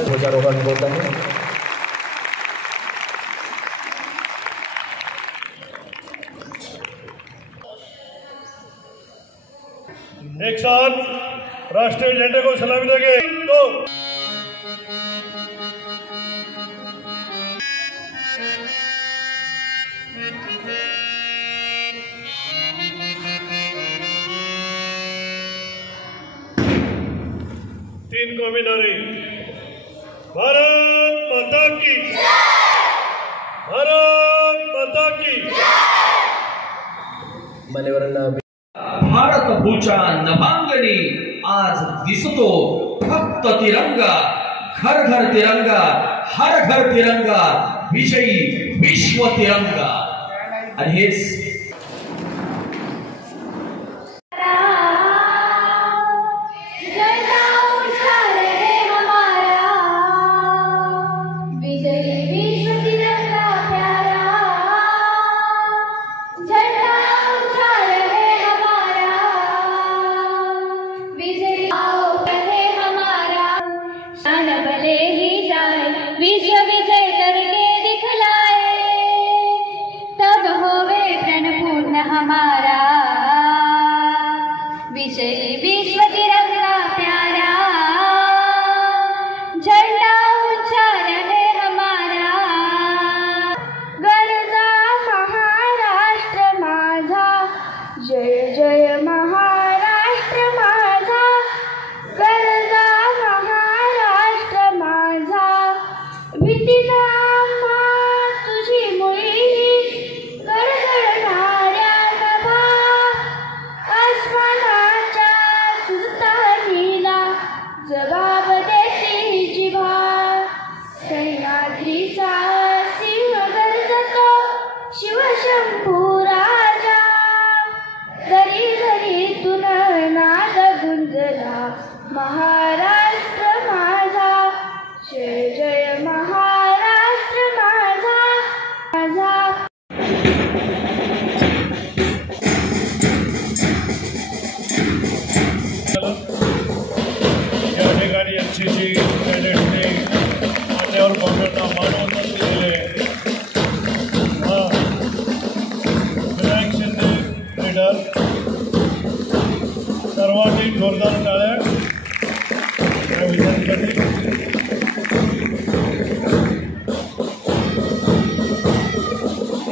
ध्वजारोहण होत आहे। एक साथ राष्ट्रीय झंडे को सलामी देंगे। तो तीन कौमी नारे। भारत माता की, भारत माता की। मान्यवरांना भारत भूच्या नभांगणी आज दिसतो फक्त तिरंगा, घर घर तिरंगा, हर घर तिरंगा, विजयी विश्व तिरंगा। आणि हेच विश्व विजय करके दिखलाए, तब होवे प्रण पूर्ण हमारा, विजयी विश्व तिरंगा प्यारा, झंडा ऊंचा रहे हमारा। गरजा महाराष्ट्र माझा, जय जय महाराष्ट्र माझा, गरजा महाराष्ट्र माझा, भीतीचा तुझी मुळी गडगडणाऱ्या नभा, आसमानाच्या सुलतानीला जबाब देती जिभा, सह्याद्रीचा सिंह गरजतो शिवशंभू राजा, घरी घरीतून नाद गुंजला महाराष्ट्र माझा, जय जय महाराष्ट्र माझा माझा। या ठिकाणी एनसीसी कैडेट्सने मान्यवर पावसांना मानवंदन दिले। विनायक शिंदे लीडर, सर्वांनी जोरदार टाळ्या या विधानसाठी।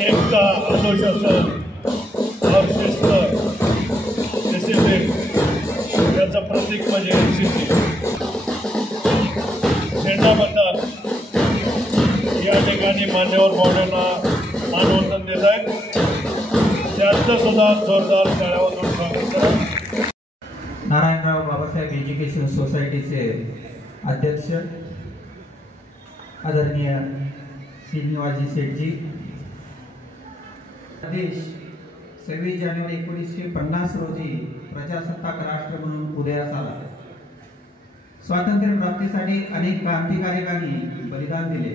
एकता, अनुशासन, शिस्त, डिसिप्लिन याचं प्रतीक म्हणजे एनसीसी। झेंडा बंदर या ठिकाणी मान्यवर पाहुण्यांना मानवंदन देत आहेत, त्यांचं सुद्धा जोरदार टाळ्यावरून स्वागत करा। नारायणराव बाबासाहेब एज्युकेशन सोसायटीचे अध्यक्ष आदरणीय श्रीनिवाजी शेठजी, देश 26 जानेवारी 1950 रोजी प्रजासत्ताक राष्ट्र म्हणून उदयास आला। स्वातंत्र्य प्राप्तीसाठी अनेक क्रांतिकारकांनी बलिदान दिले।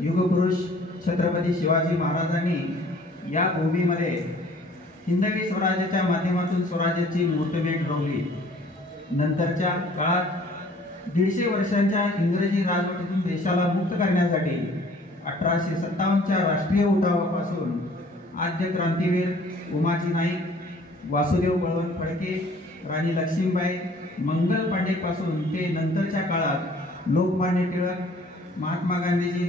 युगपुरुष छत्रपती शिवाजी महाराजांनी या भूमीमध्ये हिंदवी स्वराज्याच्या माध्यमातून स्वराज्याची मुहूर्तमेढ रोवली। नंतरच्या काळात 150 वर्षांच्या इंग्रजी राजवटीतून देशाला मुक्त करण्यासाठी 1857च्या राष्ट्रीय उठावापासून आद्य क्रांतीवीर उमाजी नाईक, वासुदेव बळवंत फडके, राणी लक्ष्मीबाई, मंगल पांडे पासून ते नंतरच्या काळात लोकमान्य टिळक, महात्मा गांधीजी,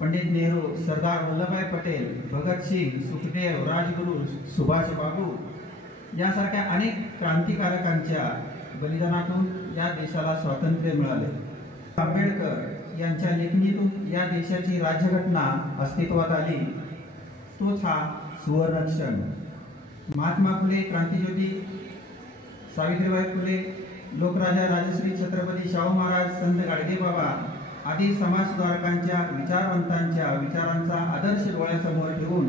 पंडित नेहरू, सरदार वल्लभभाई पटेल, भगतसिंग, सुखदेव, राजगुरू, सुभाष बाबू यासारख्या अनेक क्रांतिकारकांच्या बलिदानातून या देशाला स्वातंत्र्य मिळाले। आंबेडकर यांच्या लेखणीतून या देशाची राज्यघटना अस्तित्वात आली, तोच हा सुवर्णक्षण। महात्मा फुले, क्रांतिज्योती सावित्रीबाई फुले, लोकराजा राजश्री छत्रपती शाहू महाराज, संत गाडगेबाबा आदी समाजसुधारकांच्या विचारवंतांच्या विचारांचा आदर्श डोळ्यासमोर ठेवून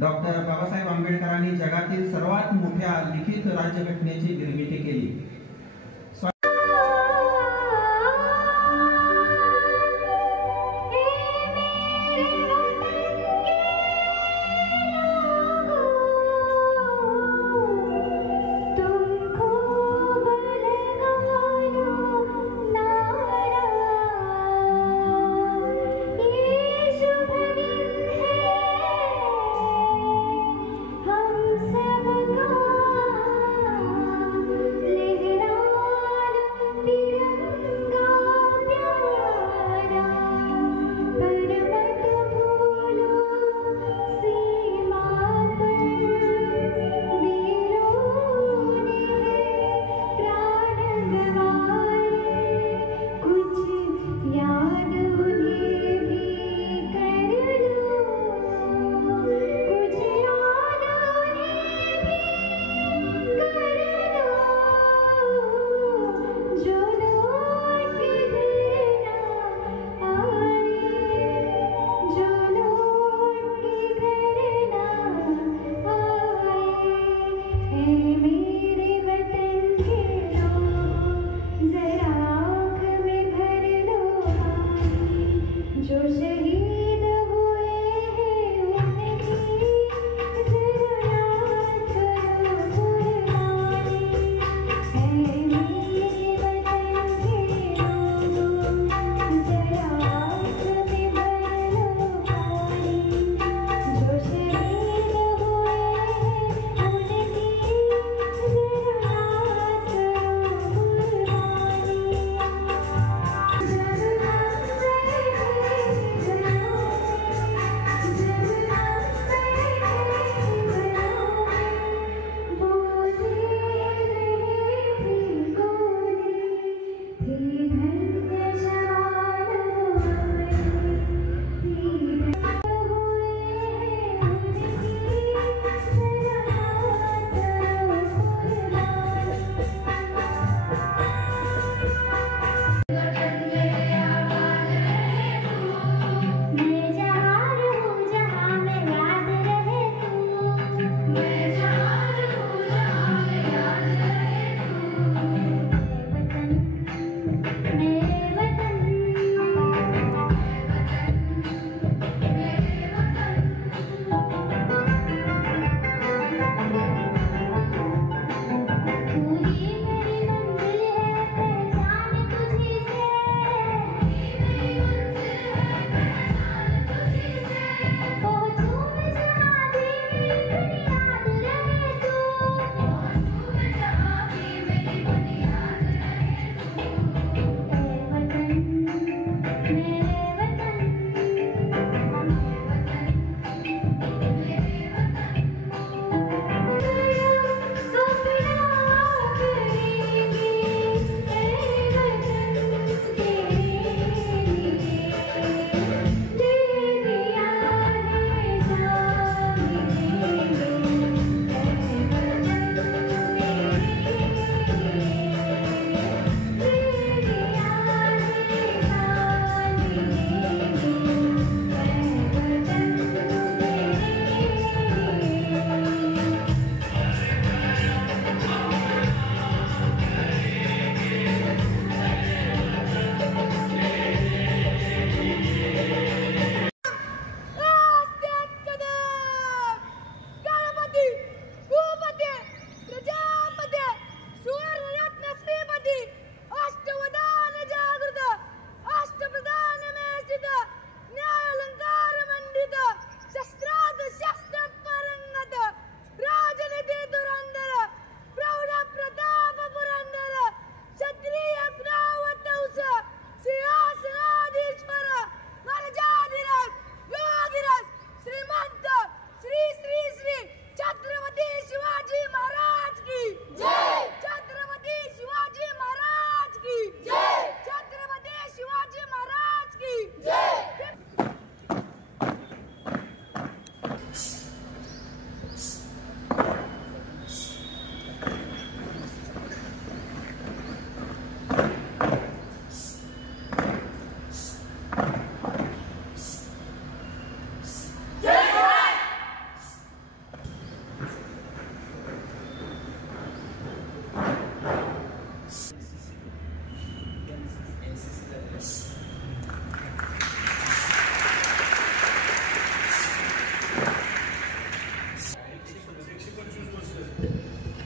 डॉक्टर बाबासाहेब आंबेडकरांनी जगातील सर्वात मोठ्या लिखित राज्यघटनेची निर्मिती केली।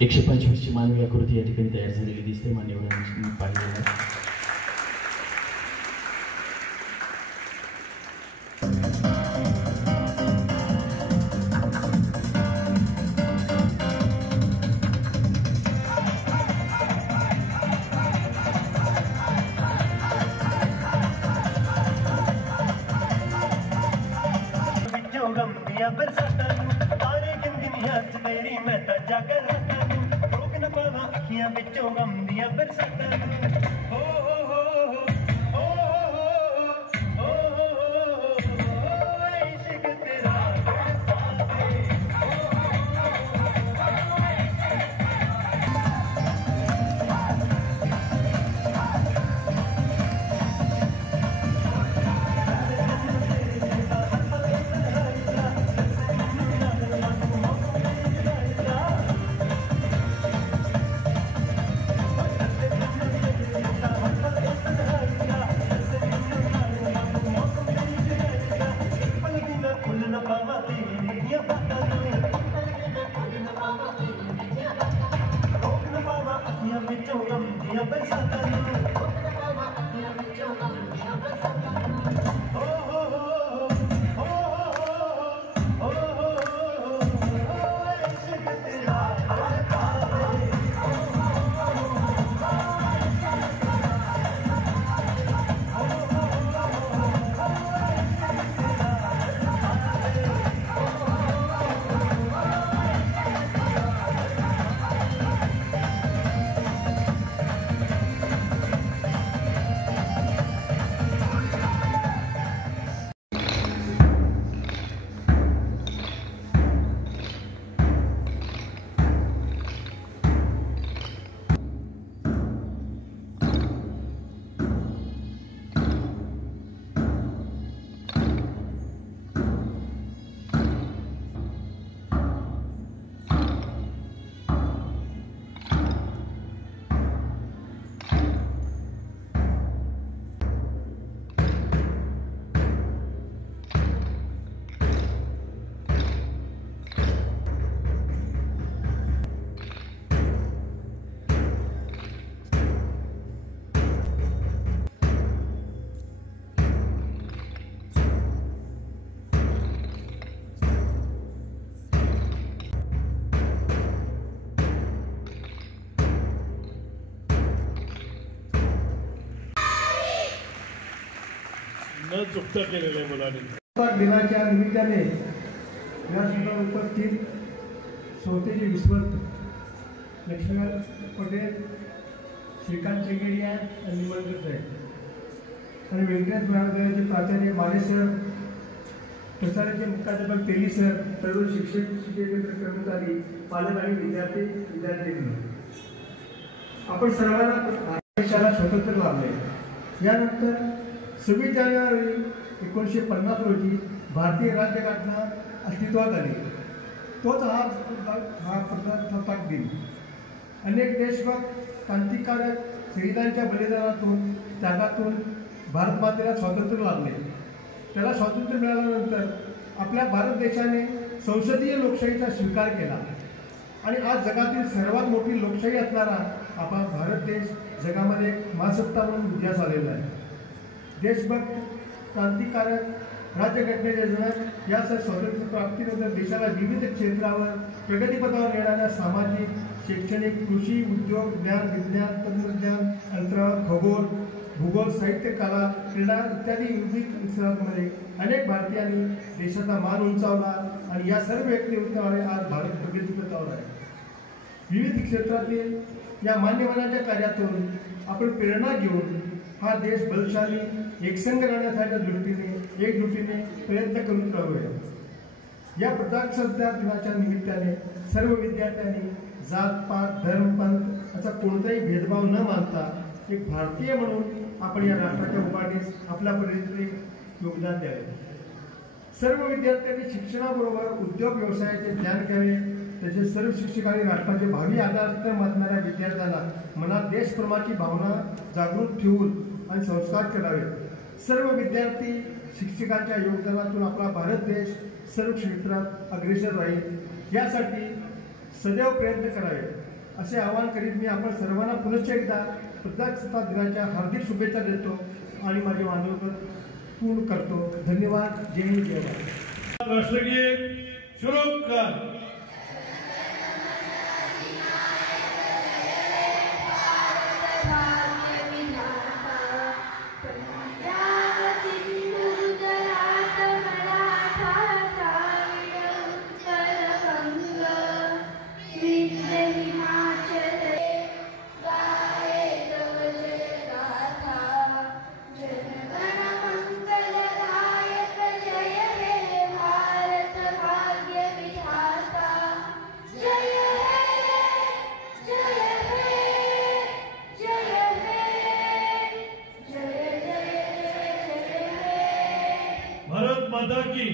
125ची मानवी आकृती या ठिकाणी तयार झालेली दिसते. मान्यवरांनी पाहिलेलं आहे. ਵਿੱਚੋਂ ਗਮ ਦੀਆਂ ਬਰਸਾਤਾਂ ਹੋ ਇਸ਼ਕ ਤੇਰਾ न चुकता केलेलं आहे मुलांनी. दिनाच्या निमित्ताने या सुद्धा उपस्थित सोतेजी विश्वत लक्ष्मण पटेल, श्रीकांत चेगेडिया आणि निमंत्रित आहेत आणि व्यंकटेश महाविद्यालयाचे प्राचार्य माने सर, प्रसाराचे मुख्याध्यापक तेली सर, सर्व शिक्षक शिक्षकेतर कर्मचारी, पालक आणि विद्यार्थी आपण सर्वांना देशाला स्वातंत्र्य लाभले. यानंतर 26 जानेवारी 1950 रोजी भारतीय राज्यघटना अस्तित्वात आली. तोच हा प्रजासत्ताक दिन. अनेक देशभक्त क्रांतिकारक शहीदांच्या बलिदानातून त्यागातून भारत मातेला स्वातंत्र्य लाभले. त्याला स्वातंत्र्य मिळाल्यानंतर आपल्या भारत देशाने संसदीय लोकशाहीचा स्वीकार केला आणि आज जगातील सर्वात मोठी लोकशाही असणारा आपला भारत देश जगामध्ये महासत्ता म्हणून उदयास आलेला आहे. देशभक्त क्रांतिकारक राज्यघटनेचे जनक या स्वातंत्र्य प्राप्तीनंतर देशाला विविध क्षेत्रावर प्रगतीपथावर नेणाऱ्या सामाजिक, शैक्षणिक, कृषी, उद्योग, ज्ञान, विज्ञान, तंत्रज्ञान, अंतराळ, खगोल, भूगोल, साहित्य, कला, क्रीडा इत्यादी विविध क्षेत्रांमध्ये अनेक भारतीयांनी देशाचा मान उंचावला आणि या सर्व व्यक्तिमत्वामुळे आज भारत प्रगतीपथावर आहे. विविध क्षेत्रातील या मान्यवरांच्या कार्यातून आपण प्रेरणा घेऊन हा देश बलशाली एकसंघ राहण्याच्या दृष्टीने एकजुटीने प्रयत्न करून राहूया. या प्रजासत्ताक दिनाच्या निमित्ताने सर्व विद्यार्थ्यांनी जात, पात, धर्म, पंथ असा कोणताही भेदभाव न मानता एक भारतीय म्हणून आपण या राष्ट्राच्या उभारणीस आपल्या परीने योगदान द्यावे. सर्व विद्यार्थ्यांनी शिक्षणाबरोबर उद्योग व्यवसायाचे ज्ञान घ्यावे. त्याचे सर्व शिक्षकांनी राष्ट्राचे भावी आधार मानणाऱ्या विद्यार्थ्यांना मनात देशप्रेमाची भावना जागृत ठेवून आणि संस्कार करावे. सर्व विद्यार्थी शिक्षकांच्या योगदानातून आपला भारत देश सर्व क्षेत्रात अग्रेसर राहील यासाठी सदैव प्रयत्न करावे. असे आवाहन करीत मी आपण सर्वांना पुनश्च एकदा प्रजासत्ताक दिनाच्या हार्दिक शुभेच्छा देतो आणि माझे मान्यवर पूर्ण करतो. धन्यवाद. जय हिंद जय भारत. राष्ट्रगीत शुरू कर. भारत माता की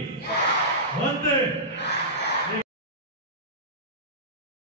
वंदे